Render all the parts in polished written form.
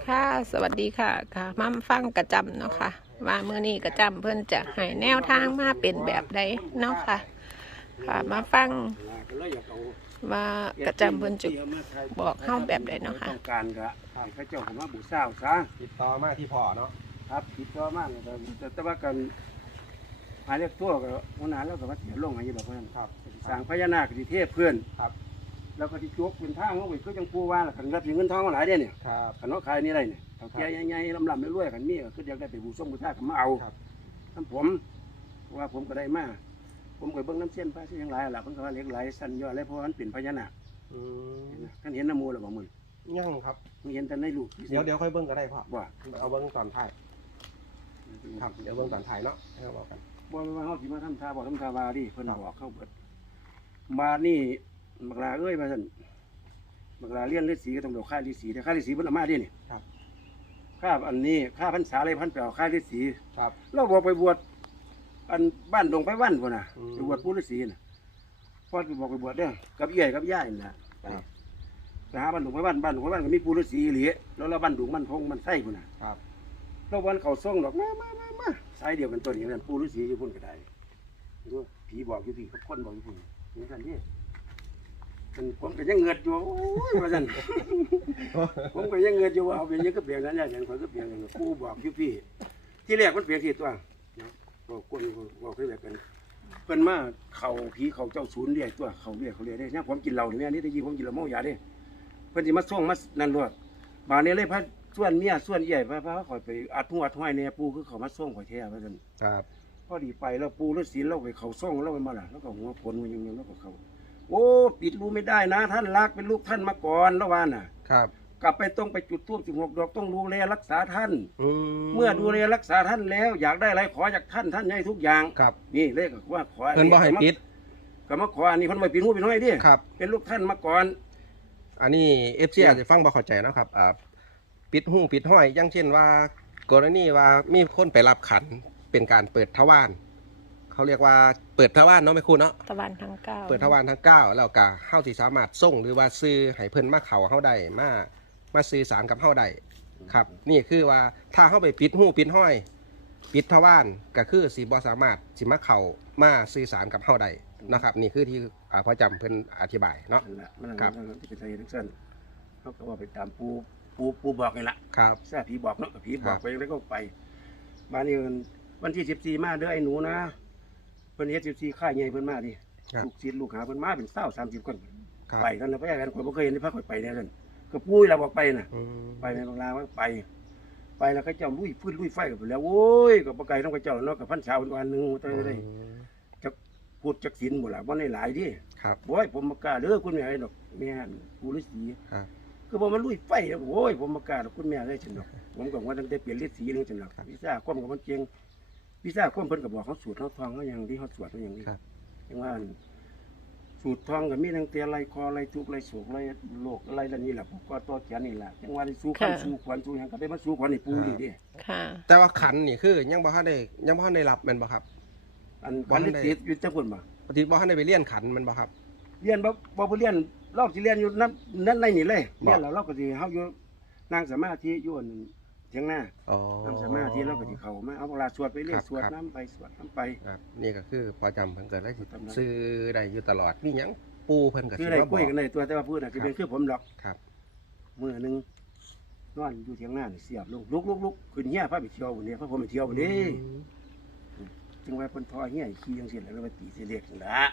ค่ะสวัสดีค่ะมาฟังกระจำเนาะค่ะว่าเมื่อนี้กระจำเพิ่นจะให้แนวทางมาเป็นแบบใดเนาะค่ะมาฟังว่ากระจำเพิ่นจะบอกเข้าแบบใดเนาะค่ะต้องการกะพระเจ้าของมาบูชาซะติดต่อมาที่พ่อเนาะครับติดต่อมาแต่ว่ากันหาเรียกตัวกับหัวหน้าแล้วก็ว่าเสียลงอะไรแบบนั้นครับสร้างพญานาคที่เทพเพื่อนครับแล้วก็ที่จกเป็นทางเขาไปก็ยังปูว่ากันรับเงินทองหลายเนี่ยครับกันเนาะขายนี่ไรเนี่ยเขาแก่ใหญ่ๆลำๆรวยๆกันมีก็อยากได้ไปบูชาบูชากันมาเอาทั้งผมว่าผมก็ได้มาผมก็เบิ้งน้ำเส้นพระที่ยังหลายล่ะเพิ่นก็ว่าเล็กไหลสั้นย่อเลยเพราะมันเป็นพญานาคท่านเห็นน้ำมูลหรือเปล่ามึงยังครับเห็นแต่ในรูปเดี๋ยวค่อยเบิ้งก็ได้พ่อว่าเอาเบิ้งตอนถ่ายครับเดี๋ยวเบิ้งตอนถ่ายเนาะให้เราบอกกันบ่ว่าเขาสิมาทำทาบอกทำทาวาดิเพิ่นบอกเข้าเบิดมานี่บักลาเอ้ยมาสั่นบักลาเลี้ยนฤาษีก็ต้องดอกค่าฤาษีแต่ค่าฤาษีเพิ่นเอามาดินี่ครับค่าอันนี้ค่าพรรษาอะไรพันไปเอาค่าฤาษีครับเราบอกไปบวชอันบ้านดงไปวันพุ่นน่ะไปบวชปู่ฤาษีน่ะพ่อไปบอกไปบวชเด้อกับเอี้ยกับย่าน่ะไปหาบ้านดงไปวันก็มีปู่ฤาษีเหลีแล้วบ้านดงมันพงมันไส้พุ่นน่ะครับแล้ววันเขาส่งดอกมาสายเดียวกันตัวนี้นั่นปู่ฤาษีอยู่พุ่นก็ได้ดูผีบอกอยู่พี่กับคนบอกอยู่พุ่นนี่กันนี่ผมก็ยังเงือดอยู่โอ้ยว่าซั่นผมก็ยังเงือดอยู่ว่าเอาเป็นยังก็เปลี่ยนนั้นอย่างคนก็เปลี่ยนกันปู่บอกอยู่พี่ที่แรกมันเปลี่ยนที่ตัวเนาะบอกคนบอกคือแบบกันเพิ่นมาเขาผีเขาเจ้าศูนย์เรียกตัวเขาเรียกได้เนี่ยผมกินเหล้าเนี่ยนี่ตะกี้ผมกินเหล้าเมายาเด้เพิ่นสิมาส่งมานั่นรวดบาดนี้เลยพระส่วนเมียส่วนใหญ่พระข่อยไปอัดหัวอัดห้อยเนี่ยปู่คือเขามาส่งข่อยแท้ว่าซั่นครับพอดีไปแล้วปู่ฤาษีเราไปเขาส่งเราไปมาล่ะแล้วก็หัวผลมันยังแล้วก็เขาโอ้ปิดรู้ไม่ได้นะท่านรักเป็นลูกท่านมาก่อนแล้วว่าน่ะครับกลับไปต้องไปจุดธูป16 ดอกต้องดูแลรักษาท่านเมื่อดูแลรักษาท่านแล้วอยากได้อะไรขอจากท่านให้ทุกอย่างครับนี่เลขว่าขอเพิ่นบ่ให้ปิดก็มาขออันนี้เพิ่นบ่ปิดหูปิดห้อยดิครับเป็นลูกท่านมาก่อนอันนี้ FC อาจจะฟังบ่เข้าใจนะครับปิดหูปิดห้อยอย่างเช่นว่ากรณีว่ามีคนไปรับขันเป็นการเปิดทวารเขาเรียกว่าเปิดทวารเนาะแม่ครูเนาะทวารทั้ง9 เปิดทวารทั้ง9แล้วก็เฮาสิสามารถส่งหรือว่าซื้อให้เพิ่นมาเข้าเฮาได้มาสื่อสารกับเฮาได้ครับนี่คือว่าถ้าเฮาไปปิดหูปิดห้อยปิดทวารก็คือสิบ่สามารถสิมาเข้ามาสื่อสารกับเฮาได้นะครับนี่คือที่พ่อจำเพิ่นอธิบายเนาะครับที่เป็นไทยทั้งสั้นเขาก็ว่าไปตามปูบอกนี่แหละครับแท้ผีบอกเนาะผีบอกไปแล้วก็ไปมานี่วันที่14มาเด้อไอ้หนูนะเพิ่นเฮ็ด14ค่ายใหญ่เพิ่นมาดิลูกศิษย์ลูกหาเพิ่นมาเป็น20 30คนไปกันนะไปกันคนบ่เคยเห็นที่พระข่อยไปแน่นั่นก็ปุ้ยเราบอกไปน่ะไปในบางลาว่าไปแล้วก็เจ้าลุยพื้นลุยไฟกันไปแล้วโอ้ยก็บ่ไกลต้องไปเจ้าเนาะกับพันชาววันนึงได้จักพูดจักศีลบ่ล่ะบ่ได้หลายดิครับโอ้ยผมบ่กล้าเด้อคุณแม่ไอ้ดอกแม่ปู่ฤาษีคือบ่มันลุยไฟแล้วโอ้ยผมบ่กล้าดอกคุณแม่เลยซั่นดอกผมก็ว่าตั้งแต่เปลี่ยนฤาษีนึงซั่นดอกวิชาความกับมันเก่งวิชาความเพิ่นก็บอกเขาสูตรเขาทองเขาอย่างที่เขาสวดเขาอย่างนี้อย่างว่าสูตรทองก็มีตั้งแต่ไรคอไรทุกไรโศกไรโรคอะไรนั่นนี่แหละพวกก็ตัวแขนนี่แหละจังว่าสู้ขันสู้ขวัญสู้หยังก็ได้มาสู้ขวัญนี่ปูนี่ดิแต่ว่าขันนี่คือยังบ่ทันได้รับแม่นบ่ครับอันขันฤาษีอยู่จังพุ่นบ่ปกติบ่ทันได้ไปเรียนขันมันบ่ครับเรียนบ่เรียนรอบสิเรียนอยู่นั่นในนี่เลยเรียนแล้วเราก็สิเฮาอยู่นั่งสมาธิอยู่เถียงหน้านั่งสมาธิเราก็สิเข้ามาเอาเวลาสวดไปเรื่อยสวดน้ำไปสวดน้ำไปนี่ก็คือพอจำเพิ่นก็ได้ซื้อได้อยู่ตลอดมีหยังปูเพิ่นก็คือได้คุยกันในตัวแต่ว่าพูดน่ะคือเป็นคือผมดอกครับมื้อนึงนอนอยู่เถียงหน้านี่เสียบลุกขึ้นเหี้ยพาไปเที่ยวพุ่นนี่พาผมไปเที่ยวพุ่นนี่จึงว่าเพิ่นทอเหี้ยขี้จังซี่แล้วมาตีสิเรียกนั่นล่ะ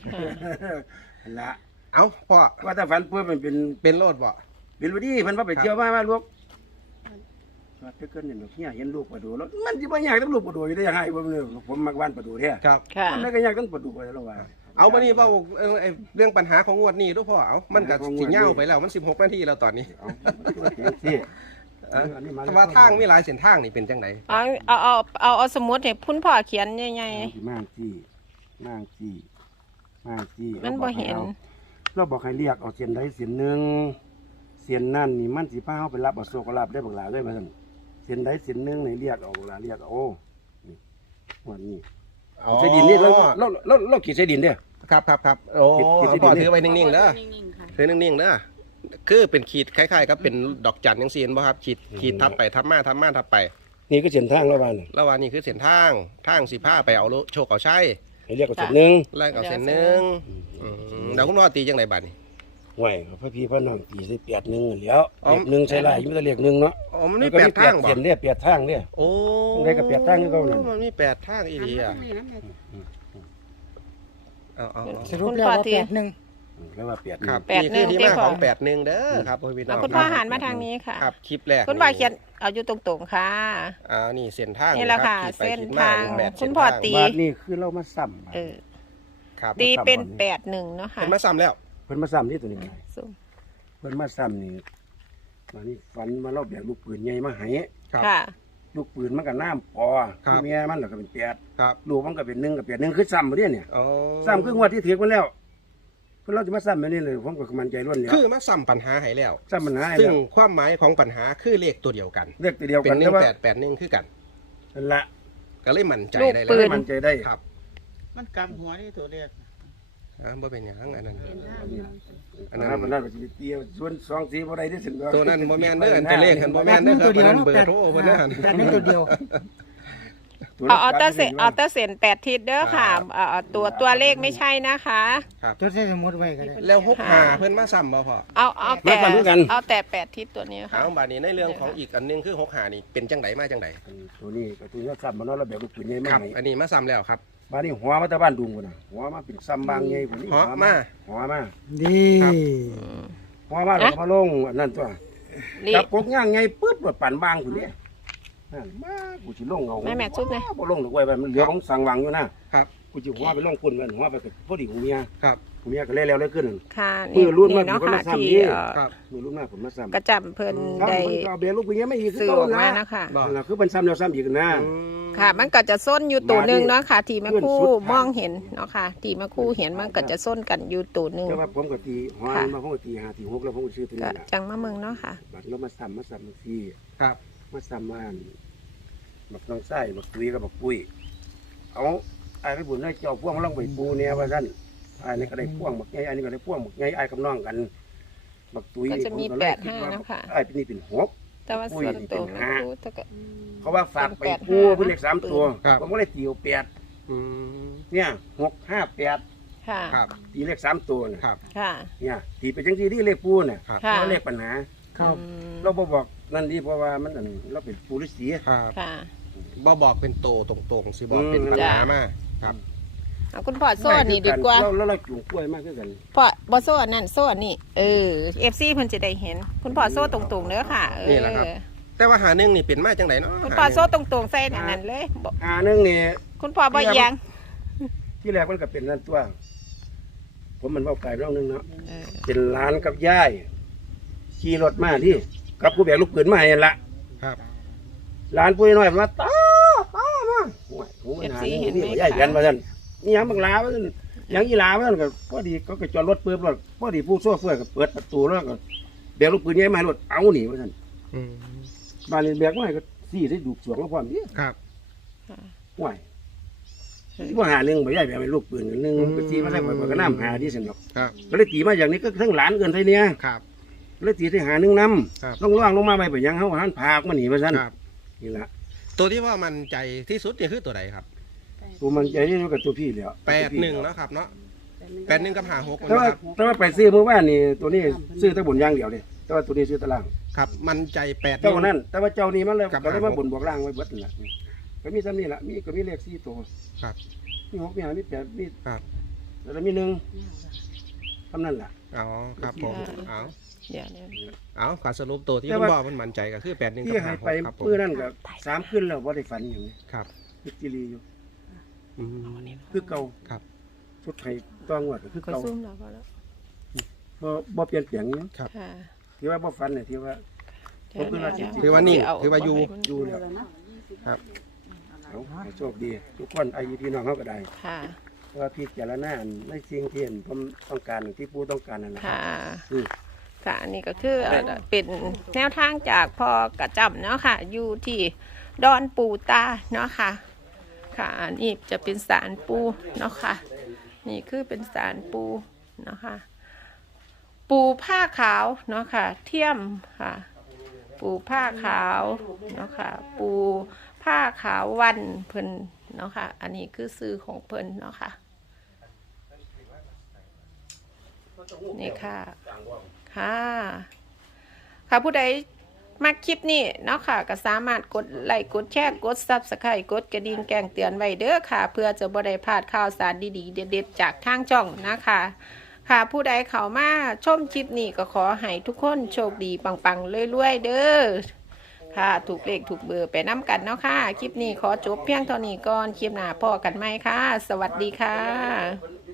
เอ้าพ่อว่าถ้าฝันปุ๊บมันเป็นโลดบ่เป็นบ่ดีเพิ่นว่าไปเที่ยวมาลูกว่าเกินนี่เหี้ยเห็นลูกประดูแล้วมันสิบ่ยากต้องลูกประดูอยู่ได้ยังไงผมมักบ้านประดูแท้ครับมันก็ยากต้องประดูไปแล้วว่าเอามานี่เว้าเรื่องปัญหาของงวดนี้ดูพ่อเอามันก็สิยาวไปแล้วมัน16นาทีแล้วตอนนี้แต่ว่าทางมีหลายเส้นทางนี่เป็นจังได๋เอาสมมุติให้คุณพ่อเขียนใหญ่ๆมางจี้มันบ่เห็นเราบอกให้เรียกเอาเส้นใดเส้นนึงเส้นนั่นนี่มันสิพาเฮาไปรับเอาโชคลาภได้บักหลาเลยว่าซั่นเส้นใดเส้นนึงนี่เรียกเอาบักหลาเรียกเอานี่วันนี้ใส่ดินนี่เราขีดใส่ดินเด้อครับโอ้พ่อถือไว้นิ่งๆเด้อถือนิ่งๆเด้อคือเป็นขีดคล้ายๆกับเป็นดอกจันจังซี่เห็นบ่ครับขีดทับไปทับมาทับไปนี่ก็เส้นทางระหว่างแล้วว่านี่คือเส้นทางสิพาไปเอาโชคเอาชัยให้เรียกว่าเส้นหนึงไล่เอาเส้นหนึงแล้วคุณพ่อตีจังไดบัดนี้ห่วยพระพี่พระน้องตีใส่8 1แล้วอ๋อเลข1ใส่หลายอยู่แต่เลข1เนาะอ๋อมันมี8ทางบ่เส้นเนี่ย8ทางเนี่ยโอ้ได้กับ8ทางคือเก่านั่นมันมี8ทางอีหลีอ่ะเอาสรุปแล้วว่า81 แล้วว่า8 ครับ 81 นี่คือที่มาเด้อของค่ะ 81เด้อครับพี่น้อเอางคุณพ่อหันมาทางนี้ค่ะครับคลิปแรกคุณพ่อเขียนเอาอยู่ตรงๆค่ะนี่เส้นทางนี่แหละค่ะรับขีดไปเส้นขีดมทางแปดคุณพ่อเส้นทางตีบาทนี่คือเรามาซ้ำเออครับตีเป็น81เนาะค่ะเป็นมาซ้ำแล้วเพิ่นมาซ้ำนี่ตัวนี้ซุ่มเพิ่นมาซ้ำนี่วันนี้ฝันมาเราแบกลูกปืนใหญ่มาให้ครับค่ะลูกปืนมันก็น้ำปอครับเมียมันแล้วก็เป็น8 ครับลูกมันก็เป็น1กับ8 1คือซ้ำบ่เนี่ยอ๋อซ้ำคืองวดที่ถือมันแล้วเพิ่นเราจะมาซ้ำแบบนี้เลยผมก็มั่นใจล้วนแล้วคือมาซ้ำปัญหาให้แล้วซ้ำปัญหาให้ซึ่งแล้วความหมายของปัญหาคือเลขตัวเดียวกันเรียกตัวเดียวเป็กัน นหนึ่แต่งว่าแปดแปดหนึ่งคือกันนั่นละก็เลยมั่นใจลูกได้ปืเลยนมั่นใจได้ครับมันกำหัวนี่ตัวเลขบ่เป็นหยังอันนั้นอันนั้นมันน่าจะเตียวส่วน2 4บ่ได้ที่สุดตัวนั้นบ่แม่นเด้ออันตัวเลขอันบ่แม่นเด้อครับอันนั้นเบอร์โทรเพิ่นเด้อ 81ตัวเดียวเอาเตอร์เซน8ทิศเด้อค่ะเอาตัวเลขไม่ใช่นะคะจดใส่สมุดไว้ก็ได้แล้ว65เพิ่นมาซ้ำบ่พ่อเอาแต่8ทิศตัวนี้ค่ะเอาบัดนี้ในเรื่องของอีกอันหนึงคือ65นี่เป็นจังไดมาจังไดตัวนี้ก็ตัวนี้ซ้ำมันเนาะเราแบกลูกปืนใหญ่มาครับให้อันนี้มาซ้ำแล้วครับบ้านนี้หัวมาแต่บ้านดุงพุ่นน่ะหัวมาเป็นซ้ำบางใหญ่พุ่นนี่หัวมาหัวมาดีครับหัวมาแล้วก็มาลงอันนั้นตัวรีจับกกย่างใหญ่ปึ๊ดรถปั่นบางพุ่นนี่นั่นมากูสิลงเอาแม่ซุปนะบ่ลงดอกไว้มันเหลือของสังวังอยู่นะครับ กูสิหัวไปลงพุ่นมันหัวไปก็พอดีหูเมียครับหูเมียก็เลยแล้วเลยขึ้นค่ะมือรุ่นมาเนาะผมก็ค่ะมาซ้ำที่นี่ครับมือรุ่นมาผมมาซ้ำกระจำเพิ่นครับได้มันก็เอาเบลลูกปืนใหญ่มาอีกคือสื่อเก่าออกมานะนะคะบ่นั่นล่ะคือมันซ้ำแล้วซ้ำอีกนะอืมค่ะ มันก็จะส้นอยู่ตัวหนึ่งเนาะค่ะ ที่แม่ครู่เพื่อนสุดมองเห็นเนาะค่ะ ที่แม่ครู่เห็นมันก็จะส้นกันอยู่ตัวหนึ่งแต่ว่าผมก็ตีหัวค่ะมาผมก็ตี5ตี6แล้วผมก็ซื้อตัวก็นี้ล่ะจังมาเมืองเนาะค่ะบัดเรามาซ้ำซี่ครับมาซ้ำมาบักน้องไส้บักตุ้ยกับบักปุ้ยเอาไอ้ไปบุญได้เจ้าพวงมาลองไปปูเนี่ยว่าซั่นไอ้นี่ก็ได้พวงบักใหญ่ไอ้นี่ก็ได้พวงบักใหญ่ไอ้กับน้องกันบักตุ้ยก็จะมีผก็เลยคิด 8-5 ว่านะคะไอ้เป็นนี่เป็น6 แต่ว่าส่วนตัวแม่ครู่ถ้าก็เขาว่าฝากไปปูเพิ่นเลข3ตัวผมก็เลยตีเอา8 อืมเนี่ย658 ค่ะครับตีเลข3ตัวน่ะครับค่ะเนี่ยตีไปจังซี่ที่เลขปูน่ะครับค่ะเพราะเลขปัญหาครับอืมเราบ่บอกนั่นดีเพราะว่ามันอันเราเป็นปูฤาษีครับค่ะบ่บอกเป็นโตตรงๆสิบอกเป็นปัญหามาครับเอาคุณพ่อโซ่นี่ดีกว่าเราจูงกล้วยมากขึ้นกันพ่อบอโซ่อันนั่นโซ่อันนี่FC เพิ่นจะได้เห็น คุณพ่อโซ่ตรงๆเด้อค่ะนี่แหละครับ แต่ว่าหาหนึงนี่เป็นมาจังไดเนาะคุณพ่อโซ่ตรงๆใส่อันนั้นเลยบ่นึงนี่คุณพ่อบ่เอียงที่แรกมันก็เป็นนั่นตัว ผมมันเว้าไก่ร่องนึงเนาะเออเป็นหลานกับยายขี่รถมาที่กับผู้แบกลูกปืนมาให้นั่นละครับหลานผู้น้อยมาต้ามาโอ้ยโหมันหานี่ยายแบนว่าซั่นนี่หยังบักหลาว่าซั่นหยังอีหลาว่าซั่นก็พอดีเขาก็จอดรถเปิดรถพอดีผู้โซ่เฟื่อก็เปิดประตูแล้วก็แบกลูกปืนใหญ่มาให้รถเอาหนีว่าซั่นอืมบ้านนี้แบกมาให้ก็ซี่ได้ดูกสวงแล้วพร้อมนี่ครับห่วยว่าหาหนึ่งบ่ได้แบบเป็นลูกปืนหนึ่งก็ตีมาใส่ข่อยก็น้ำหาที่สนอกครับก็เลยตีมาอย่างนี้ก็ทั้งหลานเกินไทเนี่ยครับเลยตีที่หาหนึ่งน้ครับำต้องล่วงลงมาไปยังเขาหันพากมันหนีมาซั่นครับนี่ละตัวที่ว่ามันใจที่สุดนี่คือตัวใดครับตัวมันใจนี่กับตัวพี่แล้ว 81เนาะครับเนาะ81กับ56 แต่ว่านะครับแต่ว่าไปซื้อเมื่อวานนี่ตัวนี้ซื้อแตะบนอย่างเดียวเลยแต่ว่าตัวนี้ซื้อตะล่างครับมันใจ81 เจ้านั้น แต่ว่าเจ้านี้มันเลยกับก็เลยมา 56 บนบวกล่างไว้เบิดนั่นละก็มีซ้ำนี่ละมีก็มีเลข4ตัวครับมี6มี5มี8มีครับแล้วมี1ทำนั่นล่ะอ๋อครับผมเอาเดี๋ยวเอาขอสรุปตัวที่แต่คุณว่าบอกมันมั่นใจก็คือ81 ที่กับหายไป 56ครับผมมื้อนั้นก็3คืนแล้วบ่ได้ฝันหยังครับคิดจิรีอยู่อืมคือเก่าครับชุดไทยต้องวดก็คือก็เก่าซุ่มแล้วก็แล้วบ่เปลี่ยนแปลงหยังค่ะที่ว่าบ่ฝันเนี่ยที่ว่า ผมคือว่าคือว่านิ่งคือว่าอยู่อยู่แล้วครับเอาให้โชคดี ทุกคนอายุพี่น้องเฮาก็ได้ค่ะเพราะว่าพี่เจารณาในสิ่งที่เห็นผมต้องการที่ผู้ต้องการนั่นน่ะค่ะอืมค่ะอันนี้ก็คือเป็นแนวทางจากพ่อกระจำเนาะค่ะ อยู่ที่ดอนปูตาเนาะค่ะ ค่ะอันนี้จะเป็นสารปูเนาะค่ะ นี่คือเป็นสารปูเนาะค่ะปูผ้าขาวเนาะค่ะเทียมค่ะ ปูผ้าขาวเนาะค่ะปูผ้าขาววันเพิ่นเนาะค่ะอันนี้คือซื้อของเพิ่นเนาะค่ะนี่ค่ะค่ะค่ะผู้ใดมาคลิปนี้เนาะค่ะก็สามารถกดไลค์กดแชร์กด Subscribe กดกระดิ่งแจ้งเตือนไว้เด้อค่ะเพื่อจะบ่ได้พลาดข่าวสารดีๆเด็ดๆจากทางช่องนะคะค่ะผู้ใดเข้ามาชมคลิปนี้ก็ขอให้ทุกคนโชคดีปังๆรวยๆเด้อค่ะถูกเลขถูกเบอร์ไปน้ำกันเนาะค่ะคลิปนี้ขอจบเพียงเท่านี้ก่อนคลิปหน้าพอกันไหมค่ะสวัสดีค่ะ